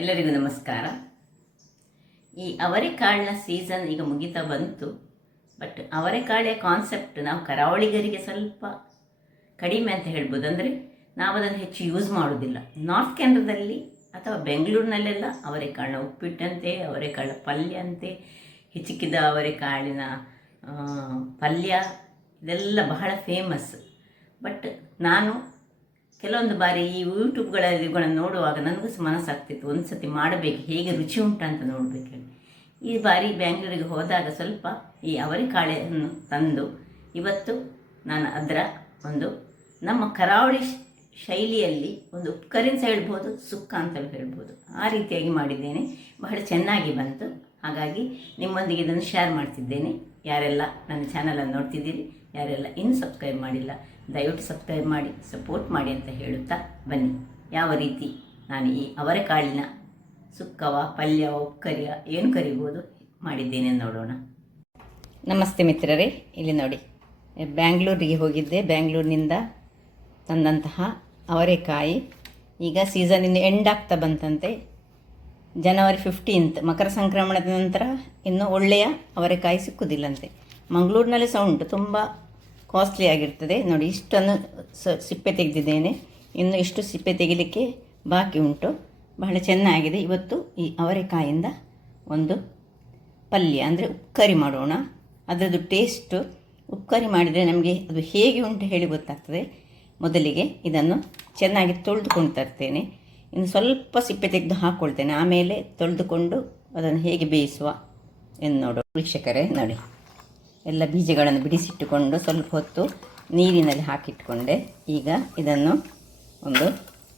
ಎಲ್ಲರಿಗೂ ನಮಸ್ಕಾರ. ಈ ಅವರೆಕಾಳಿನ ಸೀಸನ್ ಈಗ ಮುಗಿತಾ ಬಂತು. ಬಟ್ ಅವರೆಕಾಳಿಯ ಕಾನ್ಸೆಪ್ಟ್ ನಾವು ಕರಾವಳಿಗರಿಗೆ ಸ್ವಲ್ಪ ಕಡಿಮೆ ಅಂತ ಹೇಳ್ಬೋದು. ಅಂದರೆ ನಾವು ಅದನ್ನು ಹೆಚ್ಚು ಯೂಸ್ ಮಾಡೋದಿಲ್ಲ. ನಾರ್ತ್ ಕೆನಡಾದಲ್ಲಿ ಅಥವಾ ಬೆಂಗಳೂರಿನಲ್ಲೆಲ್ಲ ಅವರೆಕಾಳನ್ನ ಉಪ್ಪಿಟ್ಟಂತೆ, ಅವರೆಕಾಳ ಪಲ್ಯ ಅಂತೆ, ಹಿಚಿಕಿದ ಅವರೆಕಾಳಿನ ಪಲ್ಯ ಇದೆಲ್ಲ ಬಹಳ ಫೇಮಸ್. ಬಟ್ ನಾನು ಕೆಲವೊಂದು ಬಾರಿ ಈ ಯೂಟ್ಯೂಬ್ಗಳಲ್ಲಿ ಇವುಗಳನ್ನು ನೋಡುವಾಗ ನನಗೂ ಮನಸ್ಸಾಗ್ತಿತ್ತು, ಒಂದು ಸತಿ ಮಾಡಬೇಕು, ಹೇಗೆ ರುಚಿ ಉಂಟಂತ ನೋಡಬೇಕು ಹೇಳಿ. ಈ ಬಾರಿ ಬ್ಯಾಂಗ್ಳೂರಿಗೆ ಹೋದಾಗ ಸ್ವಲ್ಪ ಈ ಅವರೆಕಾಳನ್ನು ತಂದು ಇವತ್ತು ನಾನು ಅದರ ಒಂದು ನಮ್ಮ ಕರಾವಳಿ ಶೈಲಿಯಲ್ಲಿ ಒಂದು ಉಪ್ಕರಿ ಅಂತ ಹೇಳ್ಬೋದು, ಸುಕ್ಕ ಅಂತಲೂ ಹೇಳ್ಬೋದು, ಆ ರೀತಿಯಾಗಿ ಮಾಡಿದ್ದೇನೆ. ಬಹಳ ಚೆನ್ನಾಗಿ ಬಂತು. ಹಾಗಾಗಿ ನಿಮ್ಮೊಂದಿಗೆ ಇದನ್ನು ಶೇರ್ ಮಾಡ್ತಿದ್ದೇನೆ. ಯಾರೆಲ್ಲ ನನ್ನ ಚಾನಲನ್ನು ನೋಡ್ತಿದ್ದೀರಿ, ಯಾರೆಲ್ಲ ಇನ್ನೂ ಸಬ್ಸ್ಕ್ರೈಬ್ ಮಾಡಿಲ್ಲ, ದಯವಿಟ್ಟು ಸಬ್ಸ್ಕ್ರೈಬ್ ಮಾಡಿ ಸಪೋರ್ಟ್ ಮಾಡಿ ಅಂತ ಹೇಳುತ್ತಾ ಬನ್ನಿ. ಯಾವ ರೀತಿ ನಾನು ಈ ಅವರೆಕಾಳಿನ ಸುಕ್ಕವ, ಪಲ್ಯವ, ಉಪ್ಕರಿಯ ಏನು ಕರಿಬೋದು ಮಾಡಿದ್ದೇನೆ ನೋಡೋಣ. ನಮಸ್ತೆ ಮಿತ್ರರೇ, ಇಲ್ಲಿ ನೋಡಿ, ಬ್ಯಾಂಗ್ಳೂರಿಗೆ ಹೋಗಿದ್ದೆ. ಬ್ಯಾಂಗ್ಳೂರಿನಿಂದ ತಂದಂತಹ ಅವರೆಕಾಯಿ ಈಗ ಸೀಸನ್ ಇನ್ನು ಎಂಡ್ ಆಗ್ತಾ ಬಂತಂತೆ. ಜನವರಿ 15 ಮಕರ ಸಂಕ್ರಮಣದ ನಂತರ ಇನ್ನು ಒಳ್ಳೆಯ ಅವರೆಕಾಯಿ ಸಿಕ್ಕುವುದಿಲ್ಲಂತೆ. ಮಂಗಳೂರಿನಲ್ಲಿ ಸಹ ಉಂಟು, ತುಂಬ ಕಾಸ್ಟ್ಲಿ ಆಗಿರ್ತದೆ. ನೋಡಿ, ಇಷ್ಟನ್ನು ಸಿಪ್ಪೆ ತೆಗೆದಿದ್ದೇನೆ, ಇನ್ನು ಇಷ್ಟು ಸಿಪ್ಪೆ ತೆಗಿಲಿಕ್ಕೆ ಬಾಕಿ ಉಂಟು. ಬಹಳ ಚೆನ್ನಾಗಿದೆ. ಇವತ್ತು ಈ ಅವರೆಕಾಯಿಂದ ಒಂದು ಪಲ್ಯ ಅಂದರೆ ಉಪ್ಕರಿ ಮಾಡೋಣ. ಅದರದ್ದು ಟೇಸ್ಟು ಉಪ್ಕರಿ ಮಾಡಿದರೆ ನಮಗೆ ಅದು ಹೇಗೆ ಉಂಟು ಹೇಳಿ ಗೊತ್ತಾಗ್ತದೆ. ಮೊದಲಿಗೆ ಇದನ್ನು ಚೆನ್ನಾಗಿ ತೊಳೆದುಕೊಂಡು ತರ್ತೇನೆ. ಇನ್ನು ಸ್ವಲ್ಪ ಸಿಪ್ಪೆ ತೆಗೆದು ಹಾಕ್ಕೊಳ್ತೇನೆ, ಆಮೇಲೆ ತೊಳೆದುಕೊಂಡು ಅದನ್ನು ಹೇಗೆ ಬೇಯಿಸುವ ಎಂದು ನೋಡೋ ವೀಕ್ಷಕರೇ. ನೋಡಿ, ಎಲ್ಲ ಬೀಜಗಳನ್ನು ಬಿಡಿಸಿಟ್ಟುಕೊಂಡು ಸ್ವಲ್ಪ ಹೊತ್ತು ನೀರಿನಲ್ಲಿ ಹಾಕಿಟ್ಕೊಂಡೆ. ಈಗ ಇದನ್ನು ಒಂದು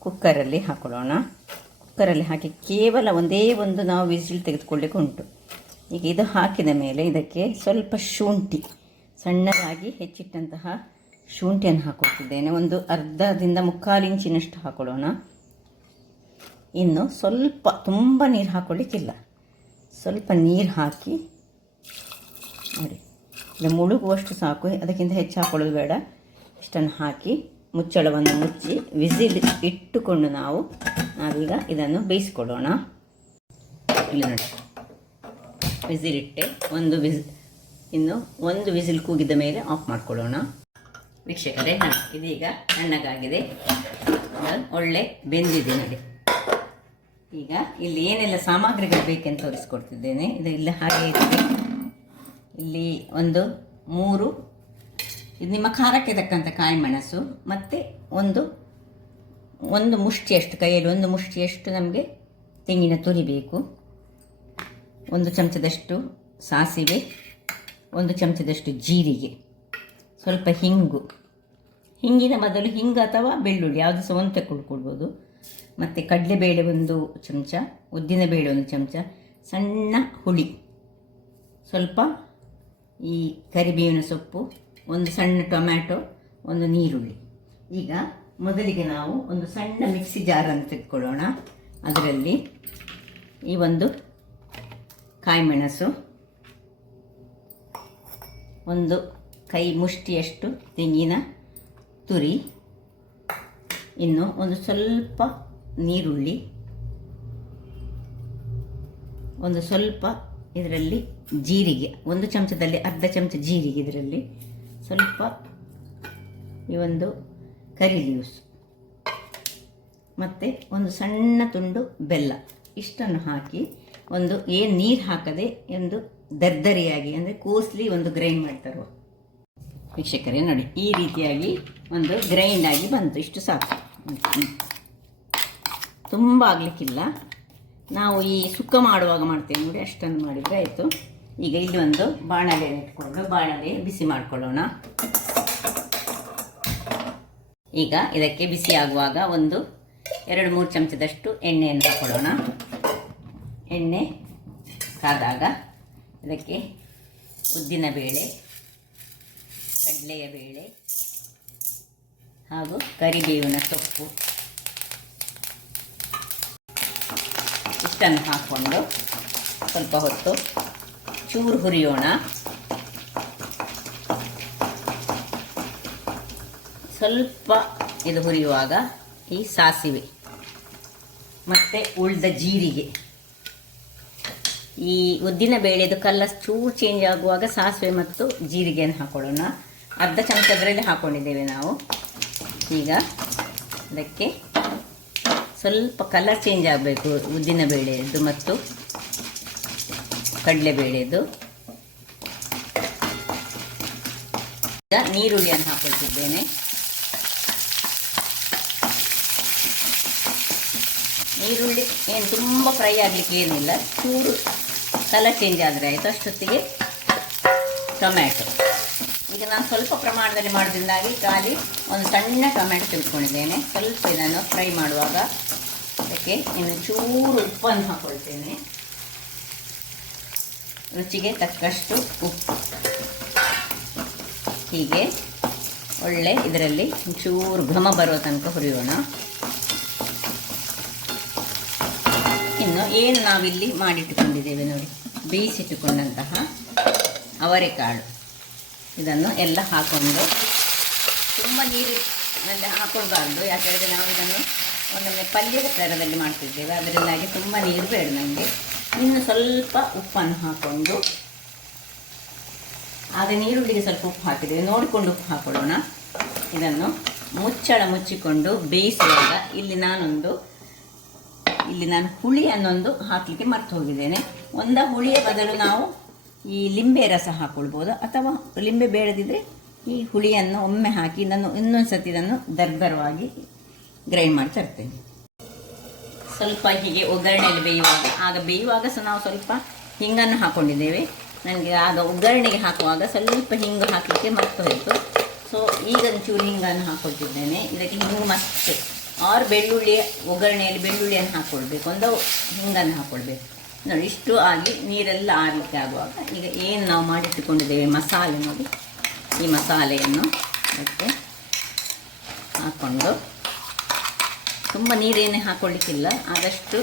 ಕುಕ್ಕರಲ್ಲಿ ಹಾಕೊಳ್ಳೋಣ. ಕುಕ್ಕರಲ್ಲಿ ಹಾಕಿ ಕೇವಲ ಒಂದೇ ಒಂದು ನಾವು ವಿಸಿಲ್ ತೆಗೆದುಕೊಳ್ಳಿಕ್ಕೆ ಉಂಟು. ಈಗ ಇದು ಹಾಕಿದ ಮೇಲೆ ಇದಕ್ಕೆ ಸ್ವಲ್ಪ ಶುಂಠಿ, ಸಣ್ಣದಾಗಿ ಹೆಚ್ಚಿಟ್ಟಂತಹ ಶುಂಠಿಯನ್ನು ಹಾಕೊಳ್ತಿದ್ದೇನೆ. ಒಂದು ಅರ್ಧದಿಂದ 3/4 ಇಂಚಿನಷ್ಟು ಹಾಕೊಳ್ಳೋಣ. ಇನ್ನು ಸ್ವಲ್ಪ, ತುಂಬ ನೀರು ಹಾಕ್ಕೊಳ್ಳಿಕ್ಕಿಲ್ಲ, ಸ್ವಲ್ಪ ನೀರು ಹಾಕಿ ನೋಡಿ, ಇದು ಮುಳುಗುವಷ್ಟು ಸಾಕು, ಅದಕ್ಕಿಂತ ಹೆಚ್ಚು ಹಾಕೊಳ್ಳೋದು ಬೇಡ. ಇಷ್ಟನ್ನು ಹಾಕಿ ಮುಚ್ಚಳವನ್ನು ಮುಚ್ಚಿ ವಿಸಿಲ್ ಇಟ್ಟುಕೊಂಡು ನಾವೀಗ ಇದನ್ನು ಬೇಯಿಸ್ಕೊಳ್ಳೋಣ. ಇಲ್ಲಿ ನೋಡಿ, ವಿಸಿಲ್ ಇಟ್ಟೆ, ಇನ್ನು ಒಂದು ವಿಸಿಲ್ ಕೂಗಿದ ಮೇಲೆ ಆಫ್ ಮಾಡಿಕೊಳ್ಳೋಣ. ವೀಕ್ಷಕರೇ, ಇದೀಗ ತಣ್ಣಗಾಗಿದೆ, ಒಳ್ಳೆ ಬೆಂದಿದೆ ನೋಡಿ. ಈಗ ಇಲ್ಲಿ ಏನೆಲ್ಲ ಸಾಮಗ್ರಿಗಳು ಬೇಕೆಂತ ತೋರಿಸ್ಕೊಡ್ತಿದ್ದೇನೆ. ಇದು ಇಲ್ಲ ಹಾಗೆ ಇದೆ. ಇಲ್ಲಿ ಒಂದು 3 ಇದು ನಿಮ್ಮ ಖಾರಕ್ಕೆ ತಕ್ಕಂಥ ಕಾಯಿ ಮೆಣಸು, ಮತ್ತು ಒಂದು ಮುಷ್ಟಿಯಷ್ಟು, ಕೈಯಲ್ಲಿ ಒಂದು ಮುಷ್ಟಿಯಷ್ಟು ನಮಗೆ ತೆಂಗಿನ ತುರಿ ಬೇಕು. 1 ಚಮಚದಷ್ಟು ಸಾಸಿವೆ, 1 ಚಮಚದಷ್ಟು ಜೀರಿಗೆ, ಸ್ವಲ್ಪ ಹಿಂಗಿನ ಬದಲು ಹಿಂಗು ಅಥವಾ ಬೆಳ್ಳುಳ್ಳಿ ಯಾವುದು ಸಹ ಒಂದು ತೆಗೆದುಕೊಳ್ಬೋದು. ಮತ್ತು ಕಡಲೆಬೇಳೆ 1 ಚಮಚ, ಉದ್ದಿನಬೇಳೆ 1 ಚಮಚ, ಸಣ್ಣ ಹುಳಿ, ಸ್ವಲ್ಪ ಈ ಕರಿಬೇವಿನ ಸೊಪ್ಪು, 1 ಸಣ್ಣ ಟೊಮ್ಯಾಟೊ, 1 ನೀರುಳ್ಳಿ. ಈಗ ಮೊದಲಿಗೆ ನಾವು ಒಂದು ಸಣ್ಣ ಮಿಕ್ಸಿ ಜಾರನ್ನು ತೆಗೆದುಕೊಳ್ಳೋಣ. ಅದರಲ್ಲಿ ಈ ಒಂದು ಕಾಯಿ ಮೆಣಸು, 1 ಕೈ ಮುಷ್ಟಿಯಷ್ಟು ತೆಂಗಿನ ತುರಿ, ಇನ್ನು ಒಂದು ಸ್ವಲ್ಪ ನೀರುಳ್ಳಿ, ಒಂದು ಸ್ವಲ್ಪ ಇದರಲ್ಲಿ ಜೀರಿಗೆ, 1 ಚಮಚದಲ್ಲಿ ಅರ್ಧ ಚಮಚ ಜೀರಿಗೆ, ಇದರಲ್ಲಿ ಸ್ವಲ್ಪ ಈ ಒಂದು ಕರಿ ಲೀವ್ಸ್, ಮತ್ತು ಒಂದು ಸಣ್ಣ ತುಂಡು ಬೆಲ್ಲ. ಇಷ್ಟನ್ನು ಹಾಕಿ ಏನು ನೀರು ಹಾಕದೆ ಒಂದು ದರ್ದರಿಯಾಗಿ, ಅಂದರೆ ಕೋಸ್ಲಿ ಒಂದು ಗ್ರೈಂಡ್ ಮಾಡ್ತಾರೋ. ವೀಕ್ಷಕರೇ ನೋಡಿ, ಈ ರೀತಿಯಾಗಿ ಒಂದು ಗ್ರೈಂಡ್ ಆಗಿ ಬಂತು. ಇಷ್ಟು ಸಾಕು, ತುಂಬ ಆಗಲಿಕ್ಕಿಲ್ಲ. ನಾವು ಈ ಸುಕ್ಕ ಮಾಡುವಾಗ ಮಾಡ್ತೇವೆ ನೋಡಿ, ಅಷ್ಟನ್ನು ಮಾಡಿದರೆ ಆಯಿತು. ಈಗ ಇಲ್ಲಿ ಒಂದು ಬಾಣಲೆಯನ್ನು ಇಟ್ಕೊಂಡು ಬಾಣಲೆ ಬಿಸಿ ಮಾಡಿಕೊಳ್ಳೋಣ. ಈಗ ಇದಕ್ಕೆ ಬಿಸಿ ಆಗುವಾಗ 2-3 ಚಮಚದಷ್ಟು ಎಣ್ಣೆಯನ್ನು ಹಾಕೊಳ್ಳೋಣ. ಎಣ್ಣೆ ಕಾದಾಗ ಇದಕ್ಕೆ ಉದ್ದಿನ ಬೇಳೆ, ಕಡಲೆಯ ಬೇಳೆ ಹಾಗೂ ಕರಿಬೇವಿನ ಸೊಪ್ಪು ಇಷ್ಟನ್ನು ಹಾಕ್ಕೊಂಡು ಸ್ವಲ್ಪ ಹೊತ್ತು ಚೂರು ಹುರಿಯೋಣ. ಸ್ವಲ್ಪ ಇದು ಹುರಿಯುವಾಗ ಈ ಸಾಸಿವೆ ಮತ್ತು ಉಳಿದ ಜೀರಿಗೆ. ಈ ಉದ್ದಿನ ಬೇಳೆದು ಕಲರ್ ಚೂರು ಚೇಂಜ್ ಆಗುವಾಗ ಸಾಸಿವೆ ಮತ್ತು ಜೀರಿಗೆಯನ್ನು ಹಾಕೊಳ್ಳೋಣ. ಅರ್ಧ ಚಮಚ ಅದರಲ್ಲಿ ಹಾಕ್ಕೊಂಡಿದ್ದೇವೆ ನಾವು. ಈಗ ಅದಕ್ಕೆ ಸ್ವಲ್ಪ ಕಲರ್ ಚೇಂಜ್ ಆಗಬೇಕು ಉದ್ದಿನ ಬೇಳೆದು ಮತ್ತು ಕಡಲೆಬೇಳೆದು. ಈಗ ನೀರುಳ್ಳಿಯನ್ನು ಹಾಕೊಳ್ತಿದ್ದೇನೆ. ಈರುಳ್ಳಿ ಏನು ತುಂಬ ಫ್ರೈ ಆಗಲಿಕ್ಕೆ ಏನಿಲ್ಲ, ಚೂರು ಕಲರ್ ಚೇಂಜ್ ಆದರೆ ಆಯಿತು. ಅಷ್ಟೊತ್ತಿಗೆ ಟೊಮ್ಯಾಟೊ. ಈಗ ನಾನು ಸ್ವಲ್ಪ ಪ್ರಮಾಣದಲ್ಲಿ ಮಾಡೋದ್ರಿಂದಾಗಿ ಖಾಲಿ ಒಂದು ಸಣ್ಣ ಟೊಮ್ಯಾಟೊ ತೆಗೆದುಕೊಂಡಿದ್ದೇನೆ. ಸ್ವಲ್ಪ ಇದನ್ನು ಫ್ರೈ ಮಾಡುವಾಗ ಅದಕ್ಕೆ ಇನ್ನು ಚೂರು ಉಪ್ಪನ್ನು ಹಾಕ್ಕೊಳ್ತೇನೆ, ರುಚಿಗೆ ತಕ್ಕಷ್ಟು ಉಪ್ಪು. ಹೀಗೆ ಒಳ್ಳೆ ಇದರಲ್ಲಿ ಚೂರು ಘಮ ಬರುವ ತನಕ ಹುರಿಯೋಣ. ಇನ್ನು ಏನು ನಾವಿಲ್ಲಿ ಮಾಡಿಟ್ಟುಕೊಂಡಿದ್ದೇವೆ ನೋಡಿ, ಬೇಯಿಸಿಟ್ಟುಕೊಂಡಂತಹ ಅವರೆಕಾಳು, ಇದನ್ನು ಎಲ್ಲ ಹಾಕ್ಕೊಂಡು ತುಂಬ ನೀರಿನಲ್ಲಿ ಹಾಕ್ಕೊಳ್ಬಾರ್ದು. ಯಾಕೆಂದರೆ ನಾವು ಇದನ್ನು ಒಂದೊಮ್ಮೆ ಪಲ್ಯದ ಥರದಲ್ಲಿ ಮಾಡ್ತಿದ್ದೇವೆ, ಅದರಿಂದಾಗಿ ತುಂಬ ನೀರು ಬೇಡ ನಮಗೆ. ಇನ್ನು ಸ್ವಲ್ಪ ಉಪ್ಪನ್ನು ಹಾಕ್ಕೊಂಡು, ಆಗ ನೀರುಳ್ಳಿಗೆ ಸ್ವಲ್ಪ ಉಪ್ಪು ಹಾಕಿದ್ದೇವೆ, ನೋಡಿಕೊಂಡು ಉಪ್ಪು ಹಾಕೊಳ್ಳೋಣ. ಇದನ್ನು ಮುಚ್ಚಳ ಮುಚ್ಚಿಕೊಂಡು ಬೇಯಿಸುವಾಗ ಇಲ್ಲಿ ನಾನು ಹುಳಿಯನ್ನೊಂದು ಹಾಕಲಿಕ್ಕೆ ಮರ್ತು ಹೋಗಿದ್ದೇನೆ. ಹುಳಿಯ ಬದಲು ನಾವು ಈ ಲಿಂಬೆ ರಸ ಹಾಕ್ಕೊಳ್ಬೋದು, ಅಥವಾ ಲಿಂಬೆ ಬೇಡದಿದ್ದರೆ ಈ ಹುಳಿಯನ್ನು ಒಮ್ಮೆ ಹಾಕಿ ಇನ್ನೊಂದು ಸತಿ ಇದನ್ನು ದರ್ದರವಾಗಿ ಗ್ರೈಂಡ್ ಮಾಡಿ ತರ್ತೇನೆ. ಸ್ವಲ್ಪ ಹೀಗೆ ಒಗ್ಗರಣೆಯಲ್ಲಿ ಬೇಯುವಾಗ ಸಹ ನಾವು ಸ್ವಲ್ಪ ಹಿಂಗನ್ನು ಹಾಕ್ಕೊಂಡಿದ್ದೇವೆ. ನನಗೆ ಆಗ ಒಗ್ಗರಣೆಗೆ ಹಾಕುವಾಗ ಸ್ವಲ್ಪ ಹಿಂಗು ಹಾಕಲಿಕ್ಕೆ ಮರ್ತು ಹೋಯಿತು. ಸೊ ಈಗ ಒಂಚೂರು ಹಿಂಗನ್ನು ಹಾಕ್ಕೊಳ್ತಿದ್ದೇನೆ. ಇದಕ್ಕೆ ಹಿಂಗು ಮತ್ತೆ ಬೆಳ್ಳುಳ್ಳಿ, ಒಗ್ಗರಣೆಯಲ್ಲಿ ಬೆಳ್ಳುಳ್ಳಿಯನ್ನು ಹಾಕ್ಕೊಳ್ಬೇಕು, ಹಿಂಗನ್ನು ಹಾಕ್ಕೊಳ್ಬೇಕು ನೋಡಿ. ಇಷ್ಟು ಆಗಿ ನೀರೆಲ್ಲ ಆರಲಿಕ್ಕೆ ಆಗುವಾಗ ಈಗ ಏನು ನಾವು ಮಾಡಿಟ್ಟುಕೊಂಡಿದ್ದೇವೆ ಮಸಾಲೆ ನೋಡಿ, ಈ ಮಸಾಲೆಯನ್ನು ಅದಕ್ಕೆ ಹಾಕ್ಕೊಂಡು, ತುಂಬ ನೀರೇನೇ ಹಾಕ್ಕೊಳ್ಳಿಕ್ಕಿಲ್ಲ, ಆದಷ್ಟು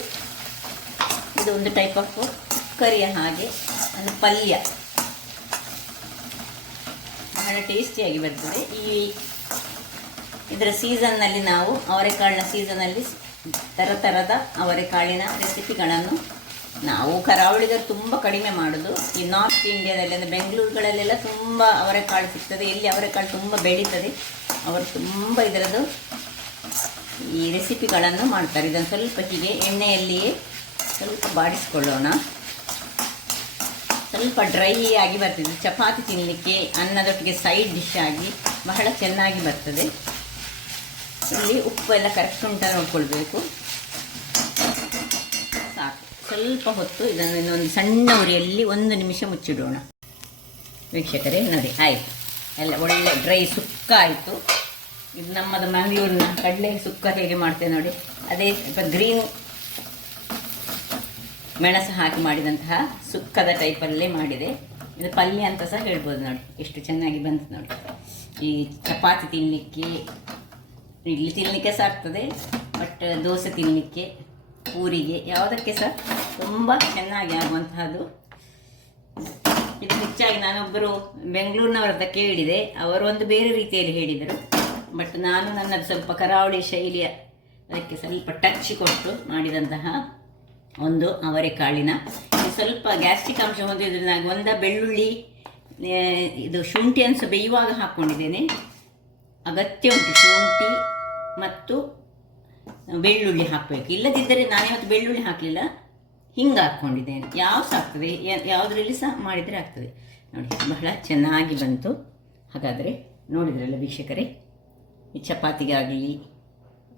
ಇದು ಒಂದು ಟೈಪ್ ಆಫ್ ಕರಿಯ ಹಾಗೆ ಒಂದು ಪಲ್ಯ, ಬಹಳ ಟೇಸ್ಟಿಯಾಗಿ ಬರ್ತದೆ. ಇದರ ಸೀಸನ್ನಲ್ಲಿ ನಾವು ಅವರೆಕಾಳಿನ ಸೀಸನಲ್ಲಿ ಥರದ ಅವರೆಕಾಳಿನ ರೆಸಿಪಿಗಳನ್ನು ನಾವು ಕರಾವಳಿಗರು ತುಂಬ ಕಡಿಮೆ ಮಾಡೋದು. ಈ ನಾರ್ತ್ ಇಂಡಿಯಾದಲ್ಲಿ ಅಂದರೆ ಬೆಂಗಳೂರುಗಳಲ್ಲೆಲ್ಲ ತುಂಬ ಅವರೆಕಾಳು ಸಿಗ್ತದೆ, ಎಲ್ಲಿ ಅವರೆಕಾಳು ತುಂಬ ಬೆಳೀತದೆ, ಅವರು ತುಂಬ ಇದರದ್ದು ಈ ರೆಸಿಪಿಗಳನ್ನು ಮಾಡ್ತಾರೆ. ಇದನ್ನು ಸ್ವಲ್ಪ ಹೀಗೆ ಎಣ್ಣೆಯಲ್ಲಿಯೇ ಸ್ವಲ್ಪ ಬಾಡಿಸ್ಕೊಳ್ಳೋಣ. ಸ್ವಲ್ಪ ಡ್ರೈ ಆಗಿ ಬರ್ತದೆ, ಚಪಾತಿ ತಿನ್ನಲಿಕ್ಕೆ ಅನ್ನದೊಟ್ಟಿಗೆ ಸೈಡ್ ಡಿಶ್ ಆಗಿ ಬಹಳ ಚೆನ್ನಾಗಿ ಬರ್ತದೆ. ಇಲ್ಲಿ ಉಪ್ಪು ಎಲ್ಲ ಕರೆಕ್ಟ್ ಉಂಟ ನೋಡ್ಕೊಳ್ಬೇಕು. ಸಾಕು, ಸ್ವಲ್ಪ ಹೊತ್ತು ಇದನ್ನು ಇನ್ನೊಂದು ಸಣ್ಣ ಉರಿಯಲ್ಲಿ 1 ನಿಮಿಷ ಮುಚ್ಚಿಡೋಣ. ವೀಕ್ಷಕರೇ ನೋಡಿ, ಆಯಿತು, ಎಲ್ಲ ಒಳ್ಳೆ ಡ್ರೈ ಸುಕ್ಕ ಆಯಿತು. ಇದು ನಮ್ಮದು ಮಂಗಳೂರಿನ ಕಡಲೆ ಸುಕ್ಕ ಹೇಗೆ ಮಾಡ್ತೇವೆ ನೋಡಿ, ಅದೇ ಸ್ವಲ್ಪ ಗ್ರೀನ್ ಮೆಣಸು ಹಾಕಿ ಮಾಡಿದಂತಹ ಸುಕ್ಕದ ಟೈಪಲ್ಲೇ ಮಾಡಿದೆ. ಇದು ಪಲ್ಯ ಅಂತ ಸಹ ಹೇಳ್ಬೋದು ನೋಡಿ, ಎಷ್ಟು ಚೆನ್ನಾಗಿ ಬಂತು ನೋಡಿ. ಈ ಚಪಾತಿ ತಿನ್ನಲಿಕ್ಕೆ, ಇಡ್ಲಿ ತಿನ್ನಲಿಕ್ಕೆ ಸಹ ಆಗ್ತದೆ, ಬಟ್ ದೋಸೆ ತಿನ್ನಲಿಕ್ಕೆ, ಪೂರಿಗೆ, ಯಾವುದಕ್ಕೆ ಸಹ ತುಂಬ ಚೆನ್ನಾಗಿ ಆಗುವಂತಹದ್ದು. ಇದು ಹೆಚ್ಚಾಗಿ ನಾನೊಬ್ಬರು ಬೆಂಗಳೂರಿನವರದ್ದು ಕೇಳಿದೆ, ಅವರು ಒಂದು ಬೇರೆ ರೀತಿಯಲ್ಲಿ ಹೇಳಿದರು, ಬಟ್ ನಾನು ನನ್ನದು ಸ್ವಲ್ಪ ಕರಾವಳಿ ಶೈಲಿಯ ಅದಕ್ಕೆ ಸ್ವಲ್ಪ ಟಚ್ ಕೊಟ್ಟು ಮಾಡಿದಂತಹ ಒಂದು ಅವರೆಕಾಳಿನ. ಸ್ವಲ್ಪ ಗ್ಯಾಸ್ಟ್ರಿಕ್ ಅಂಶ ಹೊಂದಿದ್ರಿಂದ ಬೆಳ್ಳುಳ್ಳಿ, ಇದು ಶುಂಠಿಯನ್ನು ಸಹ ಬೇಯುವಾಗ ಹಾಕ್ಕೊಂಡಿದ್ದೇನೆ. ಅಗತ್ಯ ಉಂಟು ಶುಂಠಿ ಮತ್ತು ಬೆಳ್ಳುಳ್ಳಿ ಹಾಕಬೇಕು, ಇಲ್ಲದಿದ್ದರೆ ನಾನಿವತ್ತು ಬೆಳ್ಳುಳ್ಳಿ ಹಾಕಲಿಲ್ಲ, ಹಿಂಗೆ ಹಾಕ್ಕೊಂಡಿದ್ದೇನೆ. ಯಾವ್ದು ಆಗ್ತದೆ, ಯಾವುದರಲ್ಲಿ ಸಹ ಮಾಡಿದರೆ ಆಗ್ತದೆ ನೋಡಿ. ಬಹಳ ಚೆನ್ನಾಗಿ ಬಂತು. ಹಾಗಾದರೆ ನೋಡಿದ್ರಲ್ಲ ವೀಕ್ಷಕರೇ, ಈ ಚಪಾತಿಗಾಗಲಿ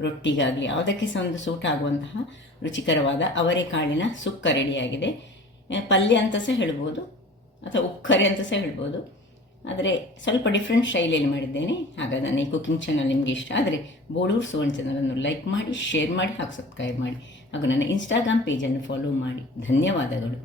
ರೊಟ್ಟಿಗಾಗಲಿ ಯಾವುದಕ್ಕೆ ಸಹ ಒಂದು ಸೂಟ್ ಆಗುವಂತಹ ರುಚಿಕರವಾದ ಅವರೆಕಾಳಿನ ಸುಕ್ಕ ರೆಡಿಯಾಗಿದೆ. ಪಲ್ಯ ಅಂತ ಸಹ ಹೇಳ್ಬೋದು, ಅಥವಾ ಉಕ್ಕರೆ ಅಂತ ಸಹ ಹೇಳ್ಬೋದು, ಆದರೆ ಸ್ವಲ್ಪ ಡಿಫ್ರೆಂಟ್ ಶೈಲಿಯಲ್ಲಿ ಮಾಡಿದ್ದೇನೆ. ಹಾಗಾಗಿ ನನ್ನ ಈ ಕುಕಿಂಗ್ ಚಾನಲ್ ನಿಮಗೆ ಇಷ್ಟ ಆದರೆ ಬೋಳೂರು ಸುವರ್ಣ ಚಾನಲನ್ನು ಲೈಕ್ ಮಾಡಿ, ಶೇರ್ ಮಾಡಿ, ಹಾಗೂ ಸಬ್ಸ್ಕ್ರೈಬ್ ಮಾಡಿ, ಹಾಗೂ ನನ್ನ ಇನ್ಸ್ಟಾಗ್ರಾಮ್ ಪೇಜನ್ನು ಫಾಲೋ ಮಾಡಿ. ಧನ್ಯವಾದಗಳು.